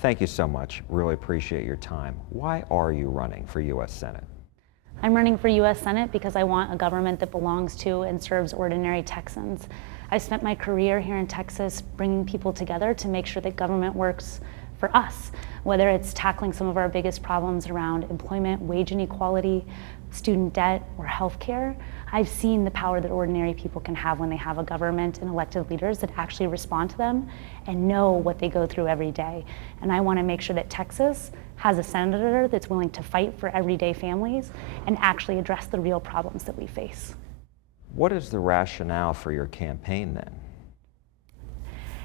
Thank you so much. Really appreciate your time. Why are you running for U.S. Senate? I'm running for U.S. Senate because I want a government that belongs to and serves ordinary Texans. I spent my career here in Texas bringing people together to make sure that government works for us, whether it's tackling some of our biggest problems around employment, wage inequality, student debt, or healthcare. I've seen the power that ordinary people can have when they have a government and elected leaders that actually respond to them and know what they go through every day. And I want to make sure that Texas has a senator that's willing to fight for everyday families and actually address the real problems that we face. What is the rationale for your campaign then?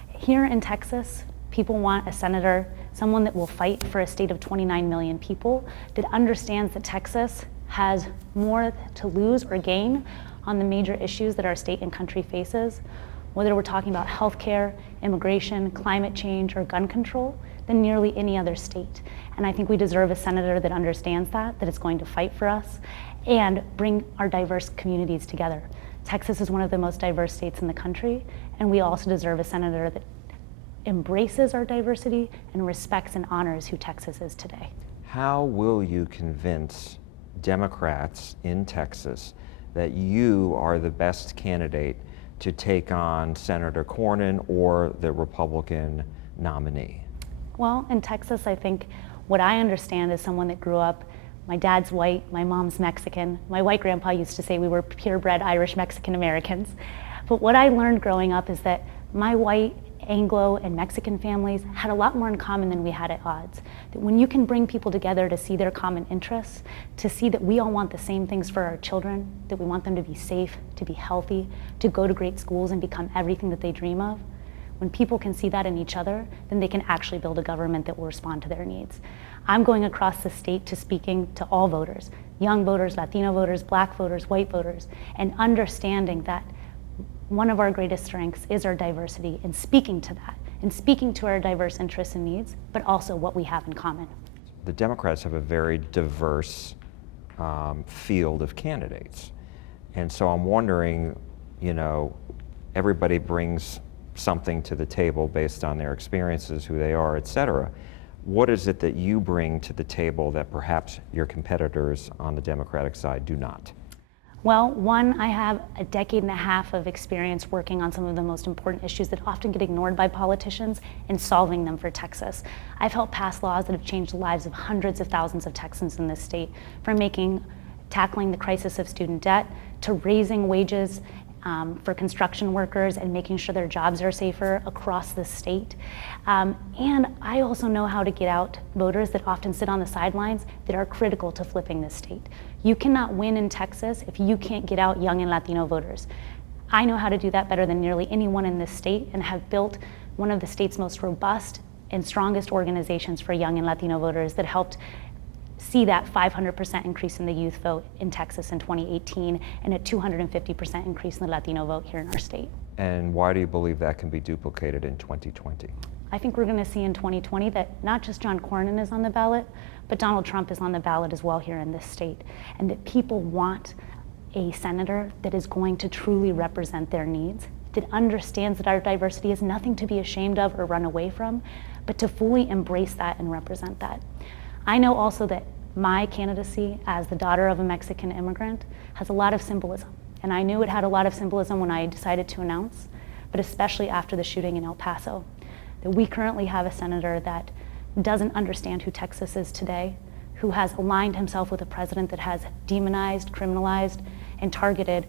Here in Texas, people want a senator, someone that will fight for a state of 29 million people, that understands that Texas has more to lose or gain on the major issues that our state and country faces, whether we're talking about healthcare, immigration, climate change, or gun control, than nearly any other state. And I think we deserve a senator that understands that is going to fight for us and bring our diverse communities together. Texas is one of the most diverse states in the country, and we also deserve a senator that embraces our diversity and respects and honors who Texas is today. How will you convince Democrats in Texas that you are the best candidate to take on Senator Cornyn or the Republican nominee? Well, in Texas, I think what I understand is someone that grew up, my dad's white, my mom's Mexican. My white grandpa used to say we were purebred Irish Mexican Americans. But what I learned growing up is that my white, Anglo, and Mexican families had a lot more in common than we had at odds. That when you can bring people together to see their common interests, to see that we all want the same things for our children, that we want them to be safe, to be healthy, to go to great schools and become everything that they dream of, when people can see that in each other, then they can actually build a government that will respond to their needs. I'm going across the state to speaking to all voters, young voters, Latino voters, black voters, white voters, and understanding that one of our greatest strengths is our diversity, and speaking to that, and speaking to our diverse interests and needs, but also what we have in common. The Democrats have a very diverse field of candidates. And so I'm wondering, everybody brings something to the table based on their experiences, who they are, et cetera. What is it that you bring to the table that perhaps your competitors on the Democratic side do not? Well, one, I have a decade and a half of experience working on some of the most important issues that often get ignored by politicians and solving them for Texas. I've helped pass laws that have changed the lives of hundreds of thousands of Texans in this state, from tackling the crisis of student debt to raising wages for construction workers and making sure their jobs are safer across the state. And I also know how to get out voters that often sit on the sidelines that are critical to flipping this state. You cannot win in Texas if you can't get out young and Latino voters. I know how to do that better than nearly anyone in this state, and have built one of the state's most robust and strongest organizations for young and Latino voters that helped see that 500% increase in the youth vote in Texas in 2018 and a 250% increase in the Latino vote here in our state. And why do you believe that can be duplicated in 2020? I think we're going to see in 2020 that not just John Cornyn is on the ballot, but Donald Trump is on the ballot as well here in this state, and that people want a senator that is going to truly represent their needs, that understands that our diversity is nothing to be ashamed of or run away from, but to fully embrace that and represent that. I know also that my candidacy as the daughter of a Mexican immigrant has a lot of symbolism, and I knew it had a lot of symbolism when I decided to announce, but especially after the shooting in El Paso, that we currently have a senator that doesn't understand who Texas is today, who has aligned himself with a president that has demonized, criminalized, and targeted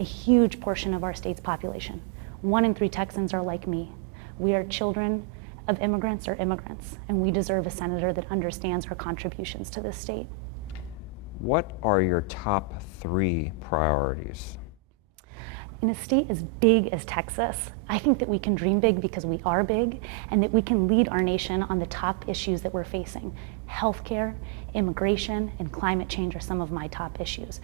a huge portion of our state's population. 1 in 3 Texans are like me. We are children of immigrants or immigrants, and we deserve a senator that understands our contributions to this state. What are your top 3 priorities? In a state as big as Texas, I think that we can dream big because we are big, and that we can lead our nation on the top issues that we're facing. Healthcare, immigration, and climate change are some of my top issues.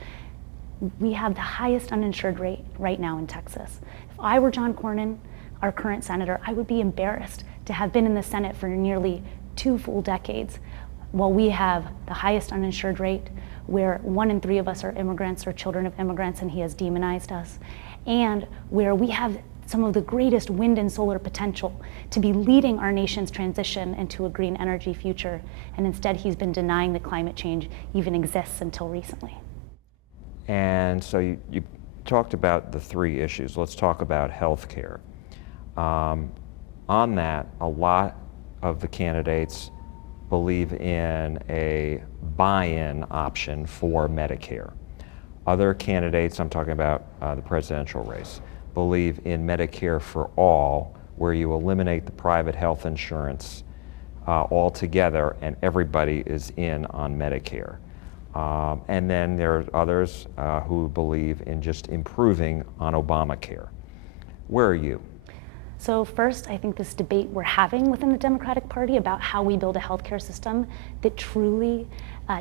We have the highest uninsured rate right now in Texas. If I were John Cornyn, our current senator, I would be embarrassed to have been in the Senate for nearly 2 full decades, while we have the highest uninsured rate, where 1 in 3 of us are immigrants or children of immigrants, and he has demonized us, and where we have some of the greatest wind and solar potential to be leading our nation's transition into a green energy future, and instead he's been denying that climate change even exists until recently. And so you talked about the three issues. Let's talk about health care. On that, a lot of the candidates believe in a buy-in option for Medicare. Other candidates, I'm talking about the presidential race, believe in Medicare for all, where you eliminate the private health insurance altogether and everybody is in on Medicare. And then there are others who believe in just improving on Obamacare. Where are you? So first, I think this debate we're having within the Democratic Party about how we build a healthcare system that truly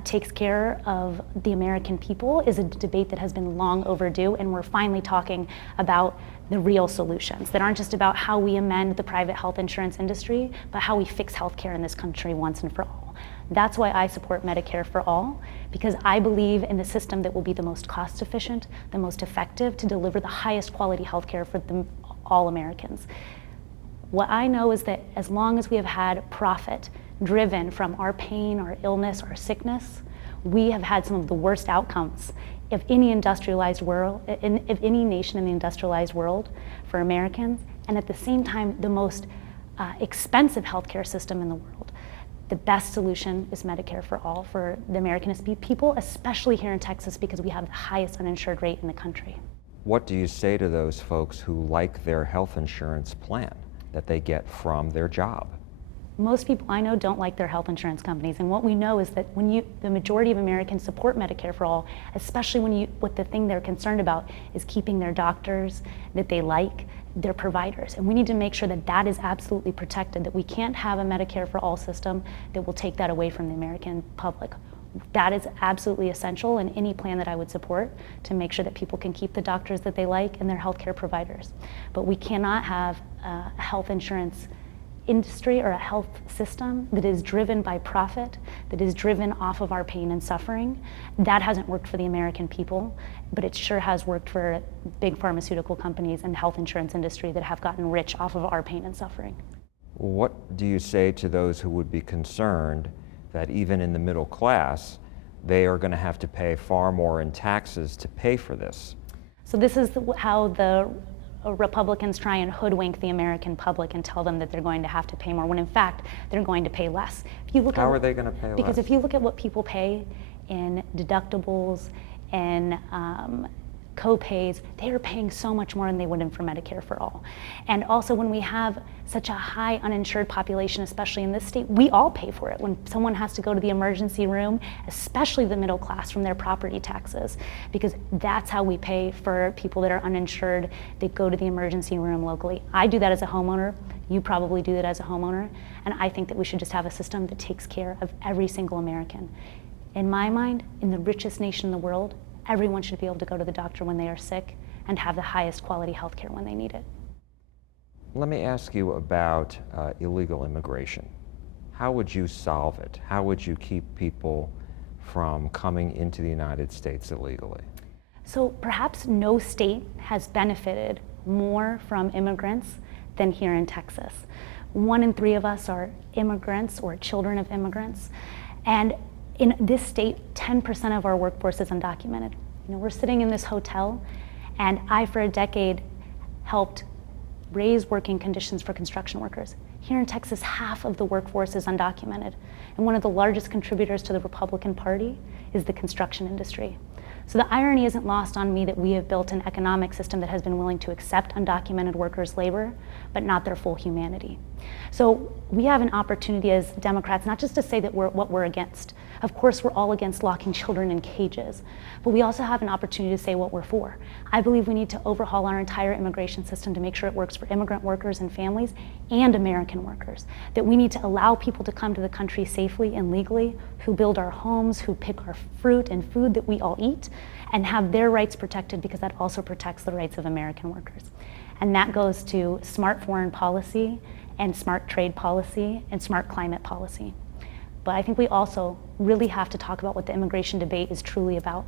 takes care of the American people is a debate that has been long overdue, and we're finally talking about the real solutions that aren't just about how we amend the private health insurance industry, but how we fix healthcare in this country once and for all. That's why I support Medicare for all, because I believe in the system that will be the most cost efficient, the most effective to deliver the highest quality healthcare for all Americans. What I know is that as long as we have had profit driven from our pain, our illness, our sickness, we have had some of the worst outcomes of any industrialized world, of any nation in the industrialized world for Americans, and at the same time, the most expensive healthcare system in the world. The best solution is Medicare for all for the American people, especially here in Texas, because we have the highest uninsured rate in the country. What do you say to those folks who like their health insurance plan that they get from their job? Most people I know don't like their health insurance companies, and what we know is that when the majority of Americans support Medicare for all, especially what the thing they're concerned about is keeping their doctors that they like, their providers, and we need to make sure that that is absolutely protected, that we can't have a Medicare for all system that will take that away from the American public. That is absolutely essential in any plan that I would support to make sure that people can keep the doctors that they like and their healthcare providers. But we cannot have a health insurance industry or a health system that is driven by profit, that is driven off of our pain and suffering. That hasn't worked for the American people, but it sure has worked for big pharmaceutical companies and health insurance industry that have gotten rich off of our pain and suffering. What do you say to those who would be concerned that even in the middle class, they are going to have to pay far more in taxes to pay for this? So this is how the Republicans try and hoodwink the American public and tell them that they're going to have to pay more, when in fact they're going to pay less. If you look How are they going to pay less? Because if you look at what people pay in deductibles and co-pays, they are paying so much more than they would in for Medicare for all. And also when we have such a high uninsured population, especially in this state, we all pay for it. When someone has to go to the emergency room, especially the middle class, from their property taxes, because that's how we pay for people that are uninsured. They go to the emergency room locally. I do that as a homeowner. You probably do that as a homeowner. And I think that we should just have a system that takes care of every single American. In my mind, in the richest nation in the world, everyone should be able to go to the doctor when they are sick and have the highest quality health care when they need it. Let me ask you about illegal immigration. How would you solve it? How would you keep people from coming into the United States illegally? So perhaps no state has benefited more from immigrants than here in Texas. 1 in 3 of us are immigrants or children of immigrants. And in this state, 10% of our workforce is undocumented. You know, we're sitting in this hotel, and I, for a decade, helped raise working conditions for construction workers. Here in Texas, half of the workforce is undocumented, and one of the largest contributors to the Republican Party is the construction industry. So the irony isn't lost on me that we have built an economic system that has been willing to accept undocumented workers' labor, but not their full humanity. So we have an opportunity as Democrats not just to say that what we're against. Of course, we're all against locking children in cages, but we also have an opportunity to say what we're for. I believe we need to overhaul our entire immigration system to make sure it works for immigrant workers and families and American workers. That we need to allow people to come to the country safely and legally, who build our homes, who pick our fruit and food that we all eat, and have their rights protected, because that also protects the rights of American workers. And that goes to smart foreign policy and smart trade policy and smart climate policy. But I think we also really have to talk about what the immigration debate is truly about.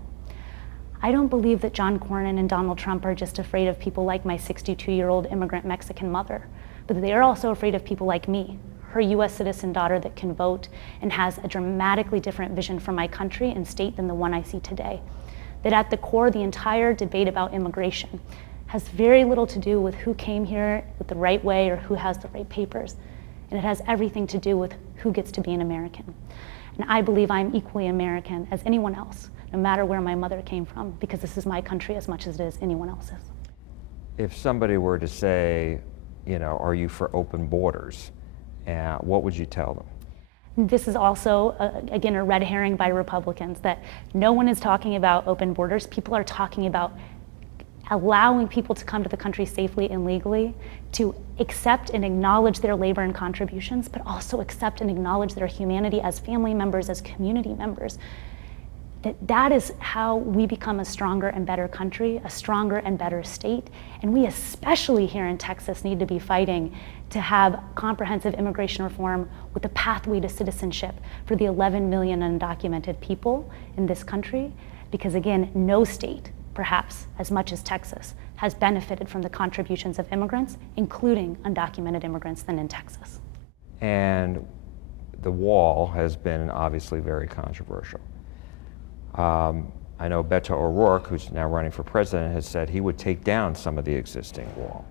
I don't believe that John Cornyn and Donald Trump are just afraid of people like my 62-year-old immigrant Mexican mother, but they are also afraid of people like me, her US citizen daughter that can vote and has a dramatically different vision for my country and state than the one I see today. That at the core, the entire debate about immigration has very little to do with who came here with the right way or who has the right papers, and it has everything to do with who gets to be an American. And I believe I'm equally American as anyone else, no matter where my mother came from, because this is my country as much as it is anyone else's. If somebody were to say, are you for open borders? What would you tell them? This is also, again, a red herring by Republicans, that no one is talking about open borders. People are talking about allowing people to come to the country safely and legally, to accept and acknowledge their labor and contributions, but also accept and acknowledge their humanity as family members, as community members. That is how we become a stronger and better country, a stronger and better state. And we, especially here in Texas, need to be fighting to have comprehensive immigration reform with a pathway to citizenship for the 11 million undocumented people in this country. Because again, no state, perhaps as much as Texas, has benefited from the contributions of immigrants, including undocumented immigrants, than in Texas. And the wall has been obviously very controversial. I know Beto O'Rourke, who's now running for president, has said he would take down some of the existing wall.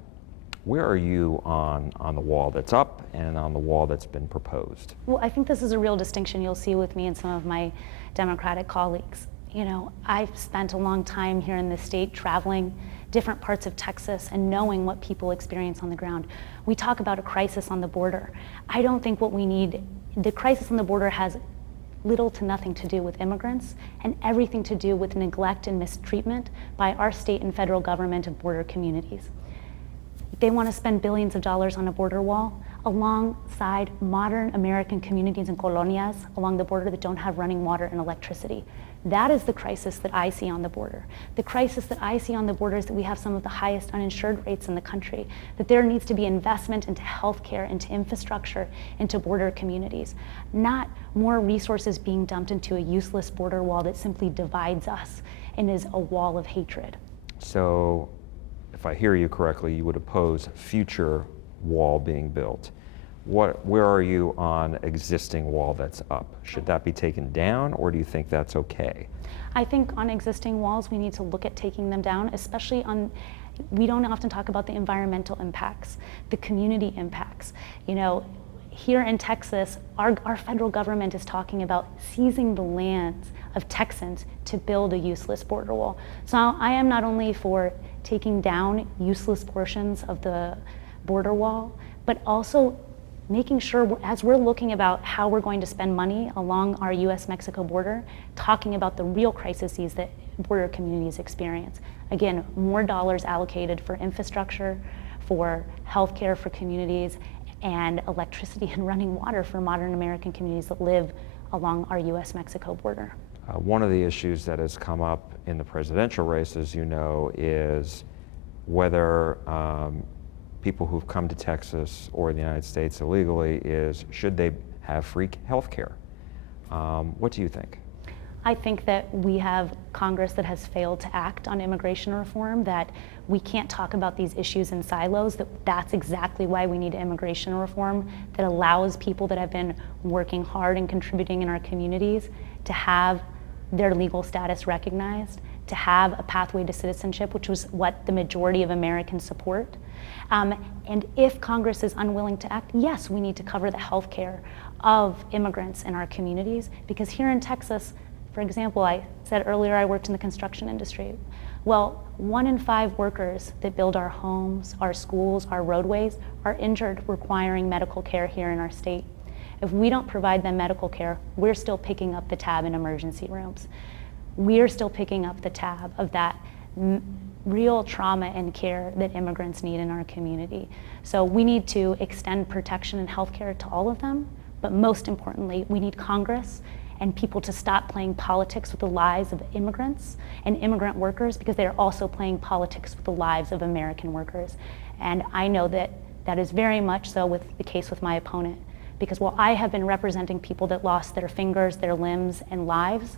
Where are you on the wall that's up and on the wall that's been proposed? Well, I think this is a real distinction you'll see with me and some of my Democratic colleagues. I've spent a long time here in this state traveling different parts of Texas and knowing what people experience on the ground. We talk about a crisis on the border. I don't think what we need, the crisis on the border has little to nothing to do with immigrants and everything to do with neglect and mistreatment by our state and federal government of border communities. They want to spend billions of dollars on a border wall alongside modern American communities and colonias along the border that don't have running water and electricity. That is the crisis that I see on the border. The crisis that I see on the border is that we have some of the highest uninsured rates in the country, that there needs to be investment into healthcare, into infrastructure, into border communities, not more resources being dumped into a useless border wall that simply divides us and is a wall of hatred. So, if I hear you correctly, you would oppose future wall being built. Where are you on existing wall that's up? Should that be taken down, or do you think that's okay? I think on existing walls, we need to look at taking them down, especially we don't often talk about the environmental impacts, the community impacts. Here in Texas, our federal government is talking about seizing the lands of Texans to build a useless border wall. So I am not only for taking down useless portions of the border wall, but also making sure, as we're looking about how we're going to spend money along our US-Mexico border, talking about the real crises that border communities experience. Again, more dollars allocated for infrastructure, for healthcare for communities, and electricity and running water for modern American communities that live along our US-Mexico border. One of the issues that has come up in the presidential race, as you know, is whether people who've come to Texas or the United States illegally should they have free health care? What do you think? I think that we have Congress that has failed to act on immigration reform, that we can't talk about these issues in silos, that's exactly why we need immigration reform that allows people that have been working hard and contributing in our communities to have their legal status recognized, to have a pathway to citizenship, which was what the majority of Americans support. And if Congress is unwilling to act, yes, we need to cover the health care of immigrants in our communities, because here in Texas, for example, I said earlier I worked in the construction industry. Well, 1 in 5 workers that build our homes, our schools, our roadways are injured requiring medical care here in our state. If we don't provide them medical care, we're still picking up the tab in emergency rooms. We're still picking up the tab of that real trauma and care that immigrants need in our community. So we need to extend protection and health care to all of them, but most importantly, we need Congress and people to stop playing politics with the lives of immigrants and immigrant workers, because they are also playing politics with the lives of American workers. And I know that that is very much so with the case with my opponent, because while I have been representing people that lost their fingers, their limbs, and lives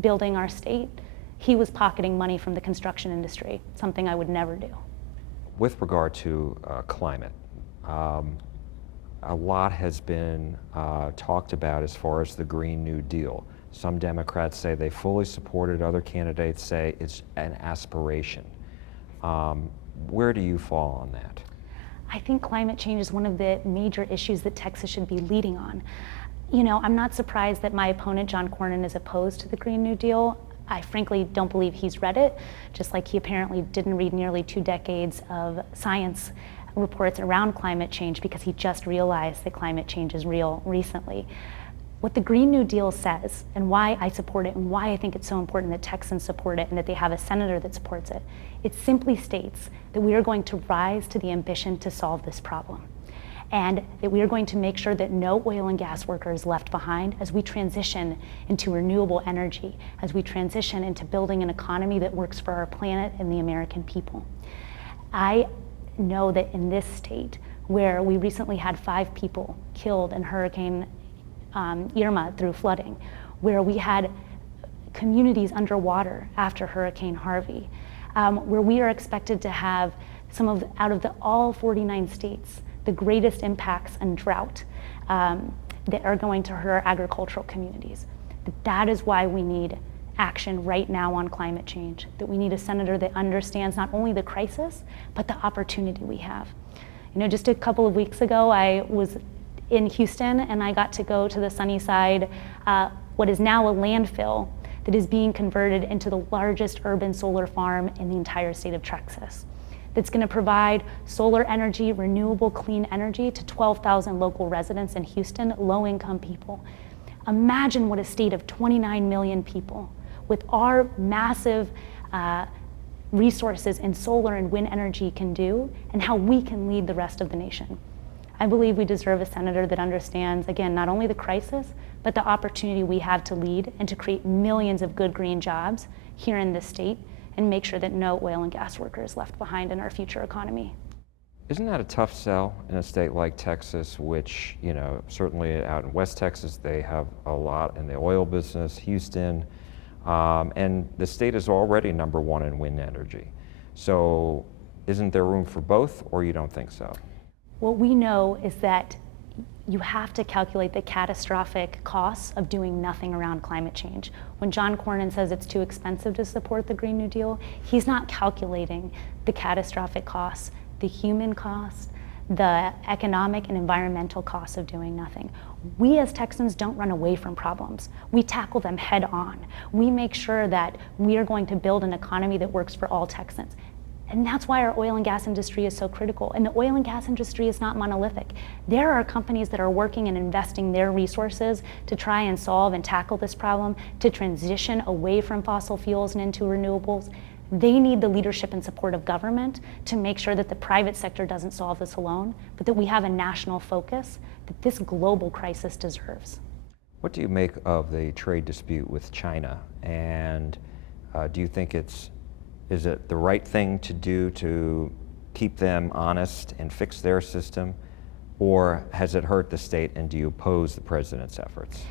building our state, he was pocketing money from the construction industry, something I would never do. With regard to climate, a lot has been talked about as far as the Green New Deal. Some Democrats say they fully support it, other candidates say it's an aspiration. Where do you fall on that? I think climate change is one of the major issues that Texas should be leading on. You know, I'm not surprised that my opponent, John Cornyn, is opposed to the Green New Deal. I frankly don't believe he's read it, just like he apparently didn't read nearly 2 decades of science reports around climate change because he just realized that climate change is real recently. What the Green New Deal says, and why I support it, and why I think it's so important that Texans support it and that they have a senator that supports it, it simply states that we are going to rise to the ambition to solve this problem, and that we are going to make sure that no oil and gas worker is left behind as we transition into renewable energy, as we transition into building an economy that works for our planet and the American people. I know that in this state, where we recently had 5 people killed in Hurricane Irma through flooding, where we had communities underwater after Hurricane Harvey, where we are expected to have out of all 49 states, the greatest impacts and drought that are going to hurt our agricultural communities. That is why we need action right now on climate change, that we need a senator that understands not only the crisis, but the opportunity we have. You know, just a couple of weeks ago, I was in Houston and I got to go to the Sunnyside, what is now a landfill that is being converted into the largest urban solar farm in the entire state of Texas. That's going to provide solar energy, renewable clean energy to 12,000 local residents in Houston, low-income people. Imagine what a state of 29 million people with our massive resources in solar and wind energy can do, and how we can lead the rest of the nation. I believe we deserve a senator that understands, again, not only the crisis, but the opportunity we have to lead and to create millions of good green jobs here in this state and make sure that no oil and gas worker is left behind in our future economy. Isn't that a tough sell in a state like Texas, which, you know, certainly out in West Texas, they have a lot in the oil business, Houston, and the state is already #1 in wind energy. So isn't there room for both, or you don't think so? What we know is that you have to calculate the catastrophic costs of doing nothing around climate change. When John Cornyn says it's too expensive to support the Green New Deal, he's not calculating the catastrophic costs, the human cost, the economic and environmental costs of doing nothing. We as Texans don't run away from problems. We tackle them head on. We make sure that we are going to build an economy that works for all Texans. And that's why our oil and gas industry is so critical. And the oil and gas industry is not monolithic. There are companies that are working and investing their resources to try and solve and tackle this problem, to transition away from fossil fuels and into renewables. They need the leadership and support of government to make sure that the private sector doesn't solve this alone, but that we have a national focus that this global crisis deserves. What do you make of the trade dispute with China? And do you think is it the right thing to do to keep them honest and fix their system? Or has it hurt the state, and do you oppose the president's efforts?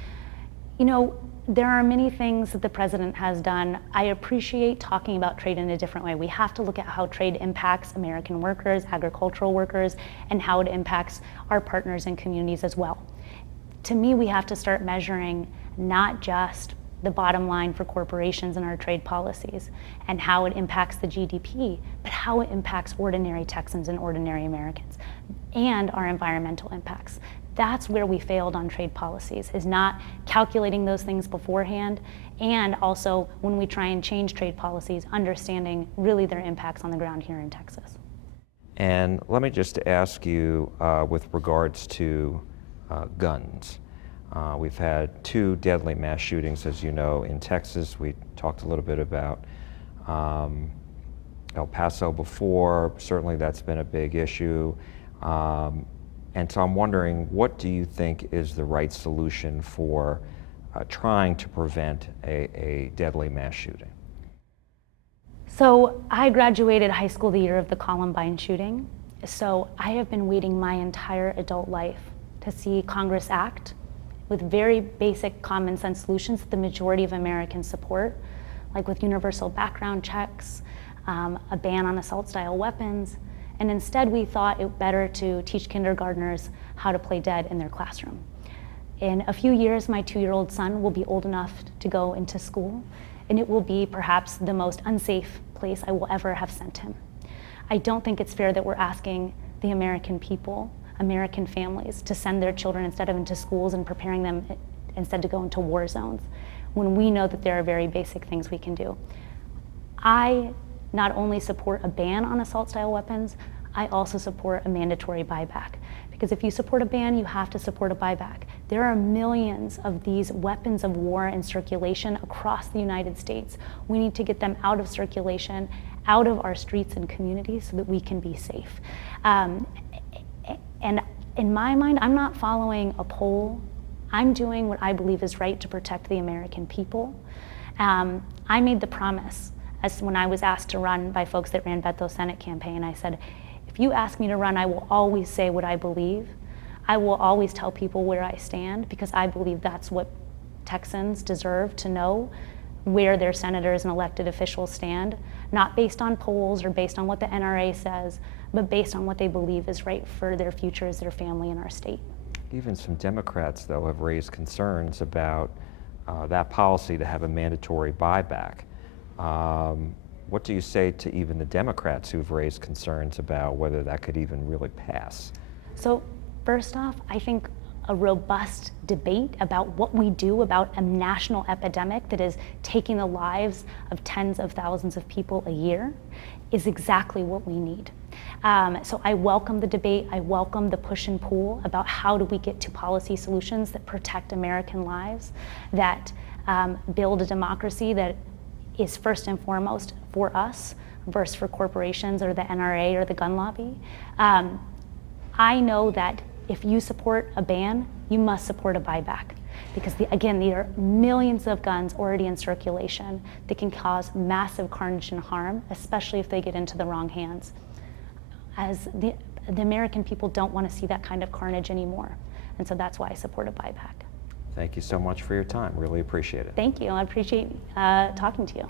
You know, there are many things that the president has done. I appreciate talking about trade in a different way. We have to look at how trade impacts American workers, agricultural workers, and how it impacts our partners and communities as well. To me, we have to start measuring not just the bottom line for corporations and our trade policies and how it impacts the GDP, but how it impacts ordinary Texans and ordinary Americans and our environmental impacts. That's where we failed on trade policies, is not calculating those things beforehand, and also when we try and change trade policies, understanding really their impacts on the ground here in Texas. And let me just ask you with regards to guns. We've had 2 deadly mass shootings, as you know, in Texas. We talked a little bit about El Paso before. Certainly that's been a big issue. And so I'm wondering, what do you think is the right solution for trying to prevent a deadly mass shooting? So I graduated high school the year of the Columbine shooting. So I have been waiting my entire adult life to see Congress act with very basic common sense solutions that the majority of Americans support, like with universal background checks, a ban on assault-style weapons, and instead we thought it better to teach kindergartners how to play dead in their classroom. In a few years, my 2-year-old son will be old enough to go into school, and it will be perhaps the most unsafe place I will ever have sent him. I don't think it's fair that we're asking the American people, American families, to send their children instead of into schools and preparing them instead to go into war zones, when we know that there are very basic things we can do. I not only support a ban on assault-style weapons, I also support a mandatory buyback. Because if you support a ban, you have to support a buyback. There are millions of these weapons of war in circulation across the United States. We need to get them out of circulation, out of our streets and communities so that we can be safe. And in my mind, I'm not following a poll. I'm doing what I believe is right to protect the American people. I made the promise, as when I was asked to run by folks that ran Beto's Senate campaign, I said, if you ask me to run, I will always say what I believe. I will always tell people where I stand, because I believe that's what Texans deserve to know, where their senators and elected officials stand, not based on polls or based on what the NRA says, but based on what they believe is right for their futures, their family, and our state. Even some Democrats, though, have raised concerns about that policy to have a mandatory buyback. What do you say to even the Democrats who've raised concerns about whether that could even really pass? So first off, I think a robust debate about what we do about a national epidemic that is taking the lives of tens of thousands of people a year is exactly what we need. So I welcome the debate. I welcome the push and pull about how do we get to policy solutions that protect American lives, that build a democracy that is first and foremost for us versus for corporations or the NRA or the gun lobby. I know that if you support a ban, you must support a buyback. Because again, there are millions of guns already in circulation that can cause massive carnage and harm, especially if they get into the wrong hands. As the American people don't want to see that kind of carnage anymore. And so that's why I support a buyback. Thank you so much for your time. Really appreciate it. Thank you. I appreciate talking to you.